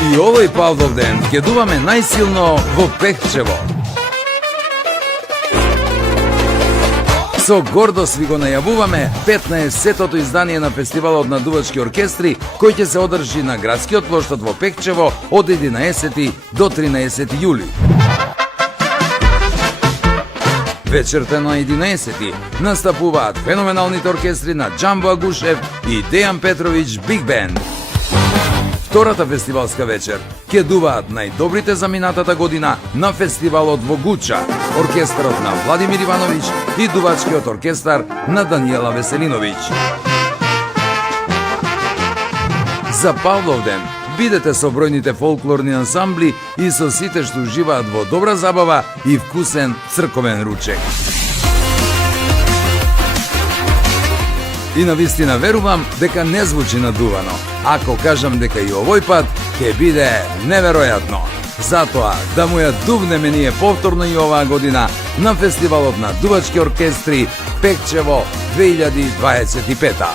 И овој Павловден ќе дуваме најсилно во Пехчево. Со гордост ви го најавуваме 15-тото издание на фестивалот на дувачки оркестри, кој ќе се одржи на градскиот плоштад во Пехчево од 11 до 13 јули. Вечерта на 11 настапуваат феноменалните оркестри на Джамбо Агушев и Дејан Петрович Биг Бенд. Втората фестивалска вечер ќе дуваат најдобрите за минатата година на фестивалот во Гуча, оркестарот на Владимир Ивановиќ и дувачкиот оркестар на Даниела Веселиновиќ. За Павловден бидете со бројните фолклорни ансамбли и со сите што уживаат во добра забава и вкусен црковен ручек. И навистина верувам дека не звучи надувано, ако кажам дека и овој пат ќе биде неверојатно. Затоа да му ја дувнеме ние повторно и оваа година на фестивалот на дувачки оркестри Пехчево 2025.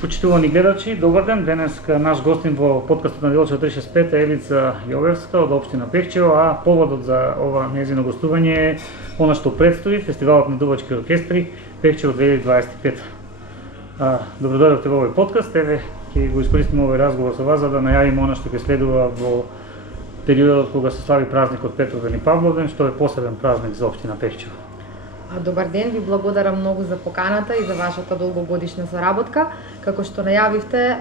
Почитувани гледачи, добар ден. Денеска наш гостин во подкастот на Делчево 365 е Елица Јовевска од општина Пехчево, а поводот за ова нејзино гостување е она што предстои фестивалот на дувачки оркестри Пехчево 2025. Добро дојдовте во овој подкаст. Еве ќе го искористиме овој разговор со вас за да најавиме она што ќе следува во периодот кога се слави празникот Петровден и Павловден, што е посебен празник за општина Пехчево. Добар ден, ви благодарам многу за поканата и за вашата долгогодишна соработка. Како што најавивте,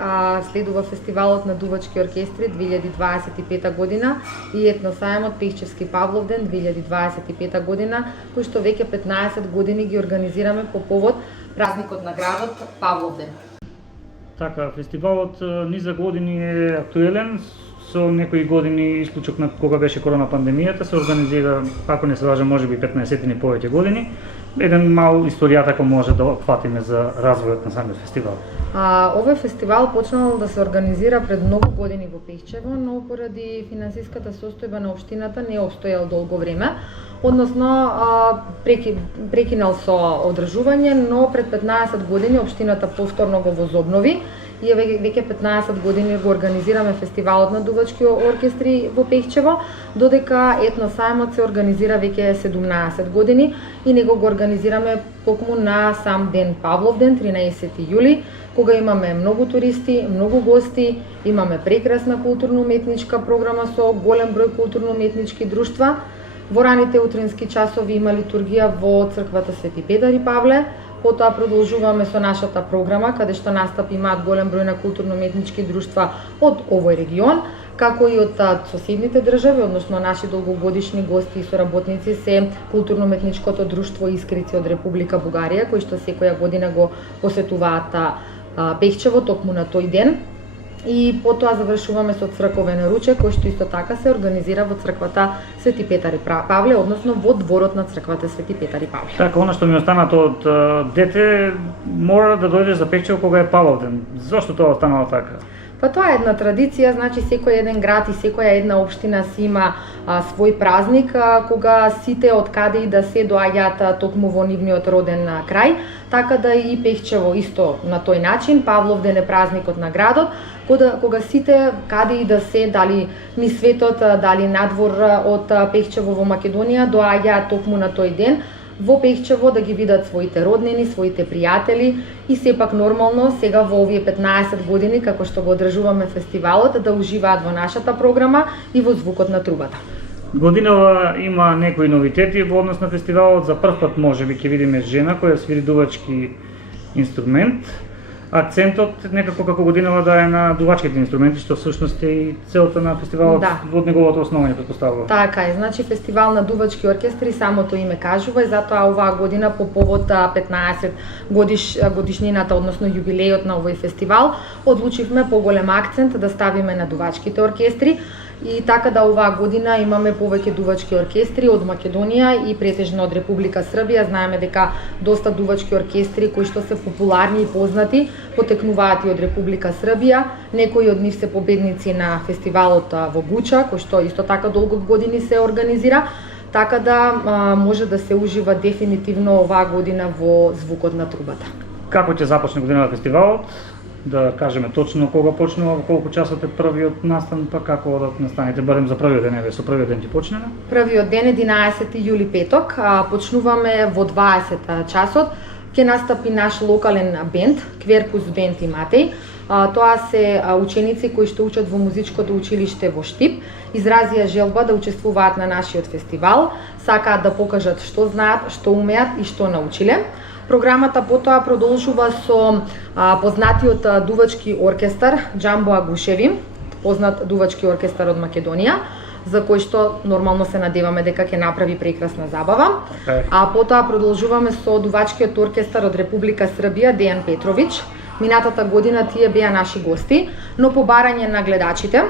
следува фестивалот на дувачки оркестри 2025 година и етносајмот Пехчевски Павловден 2025 година, кој што веќе 15 години ги организираме по повод празникот на градот Павловден. Така, фестивалот низа години е актуелен, со некои години исклучок на кога беше корона пандемијата се организира, ако не се лажам, можеби 15 повеќе години. Еден мал историјат ако може да опфатиме за развојот на самиот фестивал. Овој фестивал почнал да се организира пред многу години во Пехчево, но поради финансиската состојба на општината не обстојал долго време. Односно, прекинал со одржување, но пред 15 години општината повторно го возобнови и веќе 15 години го организираме фестивалот на дувачки оркестри во Пехчево, додека етносајмот се организира веќе 17 години и него го организираме токму на сам ден Павловден, 13 јули, кога имаме многу туристи, многу гости, имаме прекрасна културно-уметничка програма со голем број културно-уметнички друштва. Во раните утрински часови има литургија во црквата Свети Петар и Павле. Потоа продолжуваме со нашата програма, каде што настапи имаат голем број на културно-уметнички друштва од овој регион, како и од соседните држави, односно наши долгогодишни гости и соработници се културно-уметничкото друштво Искрици од Република Бугарија, кои што секоја година го посетуваат Пехчево токму на тој ден. И потоа завршуваме со црковен ручек, кој што исто така се организира во црквата Свети Петар и Павле, односно во дворот на црквата Свети Петар и Павле. Така, она што ми останато од дете, мора да дојдеш за Пехчево кога е Павловден. Зошто тоа останало така? Па тоа е една традиција, значи секој еден град и секоја една општина си има свој празник, кога сите од каде и да се доаѓаат токму во нивниот роден крај, така да и Пехчево исто на тој начин. Павловден е празникот на градот, кога сите каде и да се, дали ни светот, дали надвор од Пехчево во Македонија, доаѓаат токму на тој ден во Пехчево да ги видат своите роднини, своите пријатели и сепак нормално сега во овие 15 години како што го одржуваме фестивалот да уживаат во нашата програма и во звукот на трубата. Годинава има некои новитети во однос на фестивалот. За прв пат можеби ќе видиме жена која свири дувачки инструмент. Акцентот некако како годинава да е на дувачките инструменти, што всушност е и целта на фестивалот од неговото основање, претпоставувам. Така е, значи фестивал на дувачки оркестри самото име кажува и затоа оваа година по повод 15 годишнината, односно јубилејот на овој фестивал, одлучивме поголем акцент да ставиме на дувачките оркестри. И така да оваа година имаме повеќе дувачки оркестри од Македонија и претежно од Република Србија. Знаеме дека доста дувачки оркестри кои што се популарни и познати потекнуваат и од Република Србија. Некои од нив се победници на фестивалот во Гуча, кој што исто така долго години се организира. Така да може да се ужива дефинитивно оваа година во звукот на трубата. Како ќе започне годината фестивалот? да кажеме точно кога почнува, во колку часот е првиот настан, па како да настанете, барем за првиот ден, со првиот ден ти почнеме? Првиот ден 11 јули петок, почнуваме во 20 часот. Ќе настапи наш локален бенд, Кверпус бенд и Матеј. Тоа се ученици кои што учат во музичкото училиште во Штип. Изразија желба да учествуваат на нашиот фестивал, сакаат да покажат што знаат, што умеат и што научиле. Програмата потоа продолжува со познатиот дувачки оркестар Джамбо Агушеви, познат дувачки оркестар од Македонија, за кој што нормално се надеваме дека ќе направи прекрасна забава. А потоа продолжуваме со дувачкиот оркестар од Република Србија Дејан Петровиќ. Минатата година тие беа наши гости, но по барање на гледачите,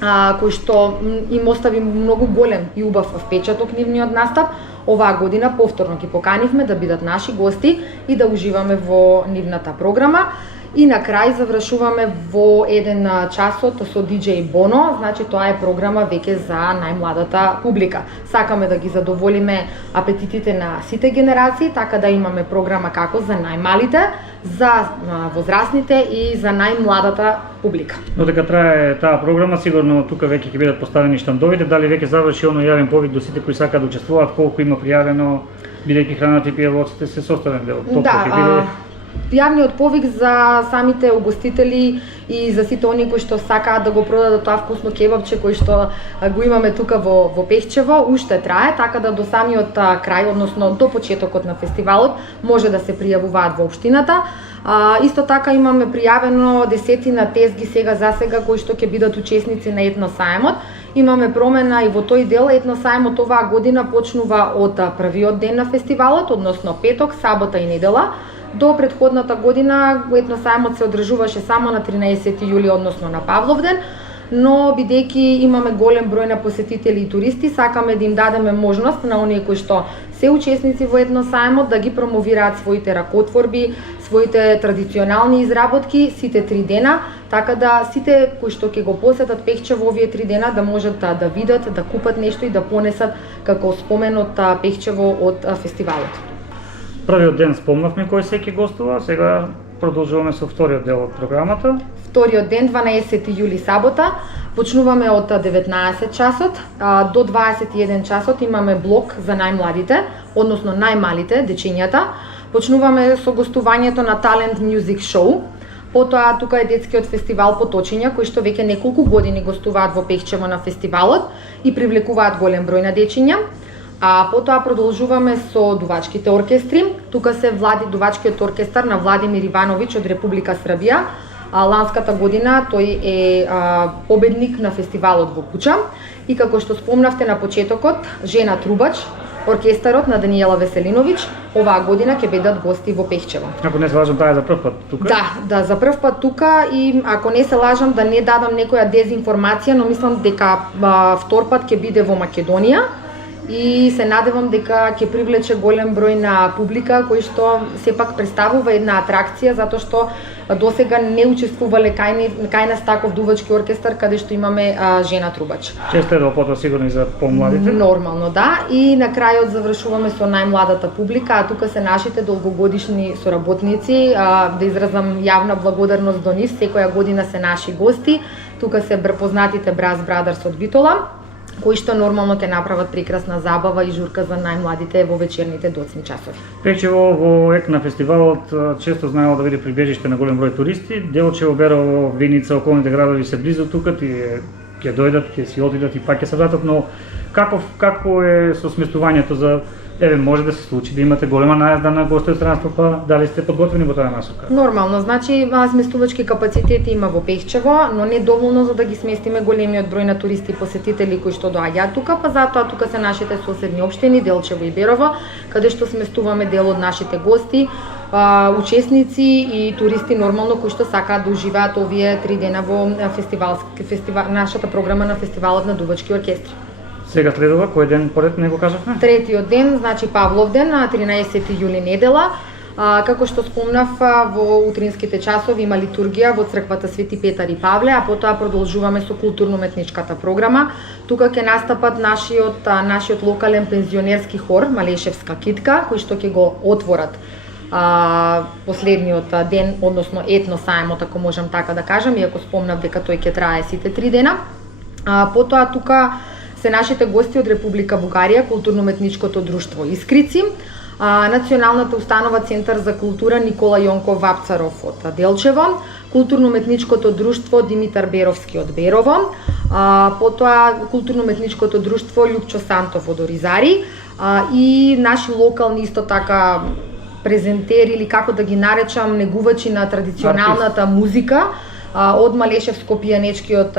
кој што им остави многу голем и убав впечаток нивниот настап, оваа година повторно ги поканивме да бидат наши гости и да уживаме во нивната програма. И на крај завршуваме во 1 часот со DJ Bono, значи тоа е програма веќе за најмладата публика. Сакаме да ги задоволиме апетитите на сите генерации, така да имаме програма како за најмалите, за возрастните и за најмладата публика. Но дека трае таа програма, сигурно тука веќе ќе бидат поставени штандовите, дали веќе заврши оно јавен повик до сите кои сакаат да учествуваат, колку има пријавено, бидејќи храната и пијалоците се составен дел. Јавниот повик за самите угостители и за сите оние кои што сакаат да го продадат тоа вкусно кебапче кој што го имаме тука во Пехчево, уште трае, така да до самиот крај, односно до почетокот на фестивалот, може да се пријавуваат во општината. Исто така имаме пријавено десетина тезги за сега кои што ќе бидат учесници на етносаемот. Имаме промена и во тој дел. Етносаемот оваа година почнува од првиот ден на фестивалот, односно петок, сабота и недела. До претходната година етносаемот се одржуваше само на 13 јули, односно на Павловден, но бидејќи имаме голем број на посетители и туристи, сакаме да им дадеме можност на оние кои што се учесници во етносаемот да ги промовираат своите ракотворби, своите традиционални изработки сите 3 дена, така да сите кои што ќе го посетат Пехчево овие 3 дена да можат да видат, да купат нешто и да понесат како спомен од Пехчево од фестивалот. Првиот ден спомнавме кој се ќе гостува, сега продолжуваме со вториот дел од програмата. Вториот ден, 12 јули сабота, почнуваме од 19 часот, до 21 часот имаме блок за најмладите, односно најмалите, дечињата. Почнуваме со гостувањето на Talent Music Show. Потоа тука е детскиот фестивал Поточиња, кој што веќе неколку години гостуваат во Пехчево на фестивалот и привлекуваат голем број на дечиња. А потоа продолжуваме со дувачките оркестри. Тука се дувачкиот оркестар на Владимир Ивановиќ од Република Србија. Ланската година тој е победник на фестивалот во Куча. И како што спомнавте на почетокот, Жена Трубач, оркестарот на Даниела Веселиновиќ, оваа година ќе бидат гости во Пехчево. Ако не се лажам, таа е за прв пат тука? Да, за прв пат тука и ако не се лажам да не дадам некоја дезинформација, но мислам дека втор пат ќе биде во Македонија. И се надевам дека ќе привлече голем број на публика кој што сепак представува една атракција затоа што досега не учествувале кај нас таков дувачки оркестар каде што имаме Жена Трубач. Често е допотва сигурно и за помладите? Нормално, да. И на крајот завршуваме со најмладата публика, а тука се нашите долгогодишни соработници, да изразам јавна благодарност до нив, секоја година се наши гости. Тука се познатите Brass Brothers од Битола, кои што нормално ќе направат прекрасна забава и журка за најмладите во вечерните доцни часови. Пехчево во ек на фестивалот често знаело да биде прибежиште на голем број туристи. Делчево, Берово, Виница, околните градови се близу тука, тие ќе дојдат, ќе си отидат и пак ќе се вратат, но како е со сместувањето за може да се случи да имате голема најазда на гости од странство, па дали сте подготвени во таа насока? Нормално, значи сместувачки капацитети има во Пехчево, но не доволно за да ги сместиме големиот број на туристи и посетители кои што доаѓаат тука, па затоа тука се нашите соседни општини Делчево и Берово, каде што сместуваме дел од нашите гости, учесници и туристи нормално кои што сакаат да уживаат овие 3 дена во нашата програма на фестивалот на дувачки оркестри. Сега следува кој ден поред не го кажавме? Третиот ден, значи Павловден, 13 јули недела. Како што спомнав, во утринските часови има литургија во црквата Свети Петар и Павле, а потоа продолжуваме со културно-уметничката програма. Тука ќе настапат нашиот локален пензионерски хор Малешевска китка, кои што ќе го отворат последниот ден, односно етно сајмот, ако можам така да кажам, иако спомнав дека тој ќе трае сите 3 дена. Потоа тука се нашите гости од Република Бугарија, културно-уметничкото друштво Искрици, Националната установа Центар за култура Никола Јонков Вапцаров од Делчево, културно-уметничкото друштво Димитар Беровски од Берово, потоа културно-уметничкото друштво Љупчо Сантов од Оризари и наши локални исто така презентери или како да ги наречам негувачи на традиционалната музика од Малешевско-пијанечкиот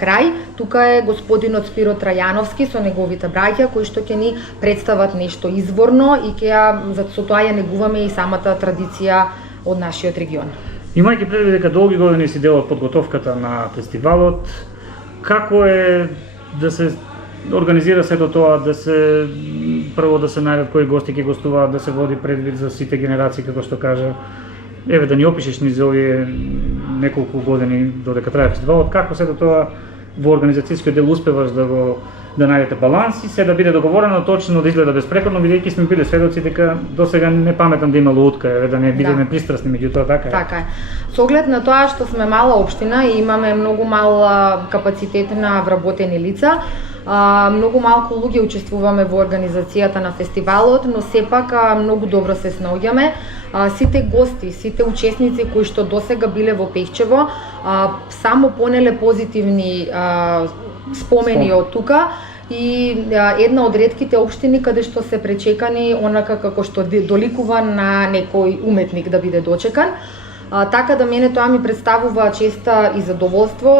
крај. Тука е господинот Спиро Трајановски со неговите браќа кои што ќе ни представат нешто изворно и ќе со тоа ја негуваме и самата традиција од нашиот регион. Имајќи предвид дека долги години си дел од подготовката на фестивалот, како е да се организира сето тоа, да се прво да се најдат кои гости ќе гостуваат, да се води предвид за сите генерации, како што кажа. Еве да ни опишеш низ овие неколку години додека трае фестивалот, како сето тоа во организацијскиот дел успеваш да најдете баланс и се да биде договорено точно, да изгледа безпрекорно, бидејќи сме биле сведоци дека досега не паметам да имало утка, еве да не бидеме пристрасни меѓутоа, така е. Така е. Со оглед на тоа што сме мала општина и имаме многу мал капацитет на вработени лица, многу малку луѓе учествуваме во организацијата на фестивалот, но сепак многу добро се снаоѓаме. Сите гости, сите учесници кои што досега биле во Пехчево, само понеле позитивни спомени од тука и една од ретките општини каде што се пречекани онака како што доликува на некој уметник да биде дочекан. Така да мене тоа ми представува честа и задоволство,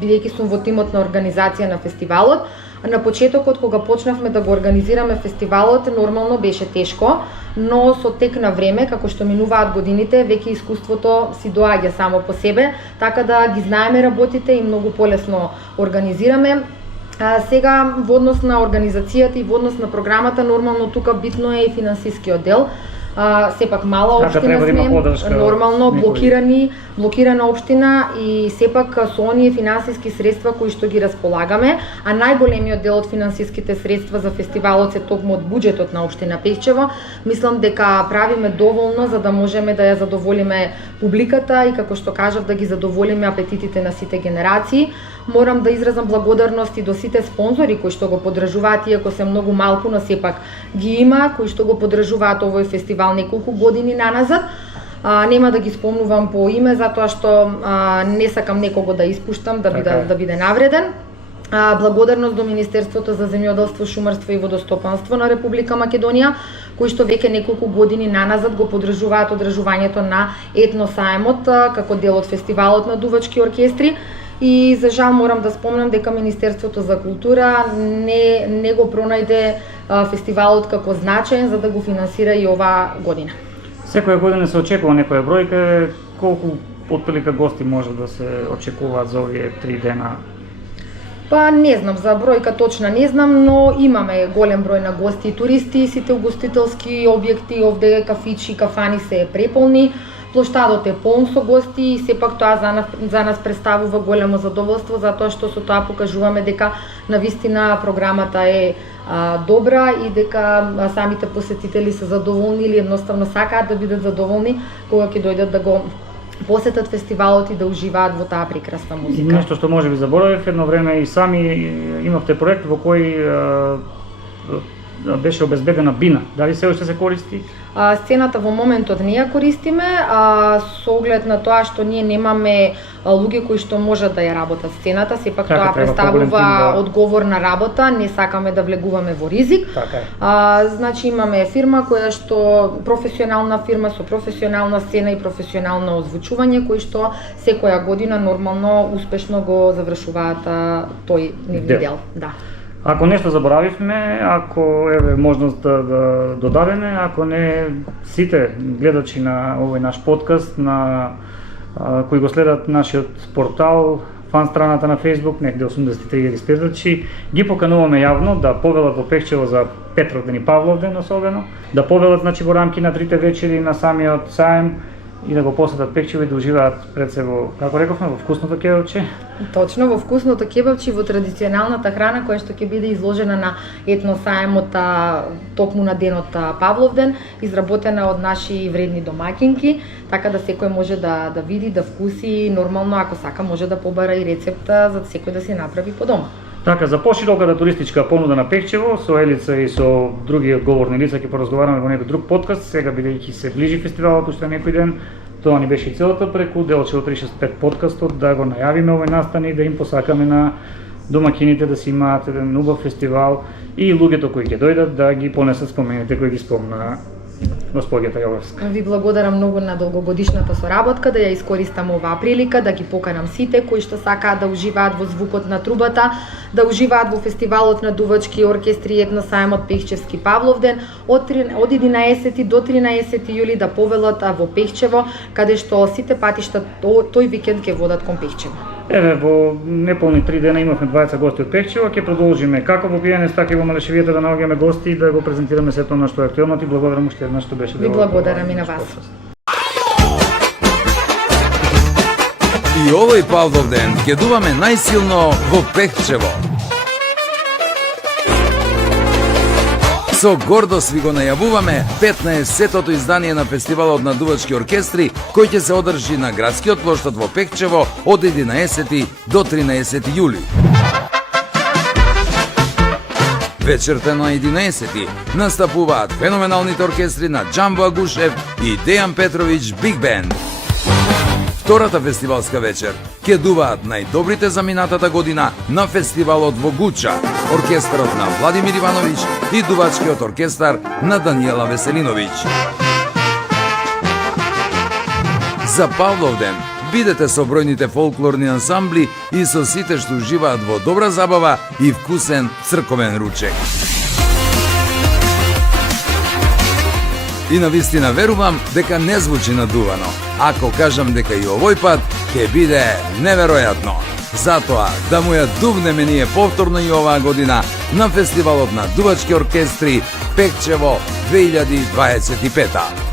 бидејќи сум во тимот на организација на фестивалот. На почетокот кога почнавме да го организираме фестивалот, нормално беше тешко, но со тек на време, како што минуваат годините, веќе искуството си доаѓа само по себе, така да ги знаеме работите и многу полесно организираме. Сега во однос на организацијата и во однос на програмата, нормално тука битно е и финансискиот дел. Сепак мала општина сме, нормално блокирана општина и сепак со оние финансиски средства кои што ги располагаме, а најголемиот дел од финансиските средства за фестивалот се токму од буџетот на општина Пехчево, мислам дека правиме доволно за да можеме да ја задоволиме публиката и како што кажав да ги задоволиме апетитите на сите генерации. Морам да изразам благодарност и до сите спонзори кои што го поддржуваат, иако се многу малку, но сепак ги има, кои што го поддржуваат овој фестивал неколку години наназад. Нема да ги спомнувам по име, затоа што не сакам некого да испуштам, да биде навреден. Благодарност до Министерството за земјоделство, шумарство и водостопанство на Република Македонија, кои што веќе неколку години наназад го поддржуваат одржувањето на етно сајмот како дел од фестивалот на дувачки оркестри. И за жал морам да спомнам дека Министерството за култура не го пронајде фестивалот како значаен за да го финансира и оваа година. Секоја година се очекува некоја бројка, колку отприлика гости може да се очекуваат за овие 3 дена? Па не знам, за бројка точна не знам, но имаме голем број на гости и туристи, сите угостителски објекти, овде кафичи, кафани се преполни. Плоштадот е полн со гости и сепак тоа за нас представува големо задоволство, затоа што со тоа покажуваме дека навистина програмата е добра и дека самите посетители се задоволни или едноставно сакаат да бидат задоволни кога ќе дојдат да го посетат фестивалот и да уживаат во таа прекрасна музика. Нешто што можеби заборавив, едно време и сами имавте проект во кој беше обезбедена бина. Дали се уште се користи? Сцената во моментот не ја користиме, со оглед на тоа што ние немаме луѓе кои што можат да ја работат сцената, сепак тоа представува одговорна работа, не сакаме да влегуваме во ризик. Значи имаме фирма која што професионална фирма со професионална сцена и професионално озвучување кои што секоја година нормално успешно го завршуваат тој нивни дел. Да. Ако нешто заборавивме, ако еве можност да додадеме, ако не сите гледачи на овој наш подкаст, на кои го следат нашиот портал, фан страната на Facebook, некаде 83.000 следачи, ги покануваме јавно да повелат во Пехчево за Петровден и Павловден особено, да повелат значи во рамки на 3 вечери на самиот саем и да го посетат Пекчево и да уживаат пред се во, како рековме, во вкусното кебапче. Точно, во вкусното кебапче, во традиционалната храна која што ќе биде изложена на етносаемот токму на денот Павловден, изработена од наши вредни домаќинки, така да секој може да види, да вкуси, нормално ако сака може да побара и рецепта за секој да си направи по дома. Така, за пошироката туристичка понуда на Пекчево, со Елица и со други одговорни лица ќе поразговараме во некој друг подкаст, сега бидејќи се ближи фестивалот уште некој ден. Тоа ни беше и целата преку Делчево 365 подкастот, да го најавиме овој настан и да им посакаме на домакините да си имаат еден убав фестивал и луѓето кои ќе дојдат да ги понесат спомените кои ги спомна госпоѓата Јовевска. Ви благодарам многу на долгогодишната соработка, да ја искористам оваа прилика, да ги поканам сите кои што сакаат да уживаат во звукот на трубата, да уживаат во фестивалот на дувачки оркестри етносаемот Пехчевски Павловден од 11 до 13 јули да повелат во Пехчево, каде што сите патишта тој викенд ќе водат кон Пехчево. Еве, во неполни 3 дена имавме 20 гости од Пекчево, ќе продолжиме како во пијанец, така и во Малешевијата да наоѓаме гости и да го презентираме сето на што е актуелно. Ти благодарам уште еднаш што беше Ви благодарам и на вас. И овој Павловден ќе дуваме најсилно во Пехчево. Со гордост ви го најавуваме 15-тото издание на фестивалот на дувачки оркестри, кој ќе се одржи на градскиот плоштад во Пехчево од 11 до 13 јули. Вечерта на 11 настапуваат феноменалните оркестри на Джамбо Агушев и Дејан Петровиќ Биг Бенд. Втората фестивалска вечер ќе дуваат најдобрите за минатата година на фестивалот во Гуча, оркестарот на Владимир Ивановиќ и дувачкиот оркестар на Даниела Веселиновиќ. За Павловден бидете со бројните фолклорни ансамбли и со сите што уживаат во добра забава и вкусен црковен ручек. И навистина верувам дека не звучи надувано, ако кажам дека и овој пат ќе биде неверојатно. Затоа да му ја дувнеме ние повторно и оваа година на фестивалот на дувачки оркестри Пекчево 2025.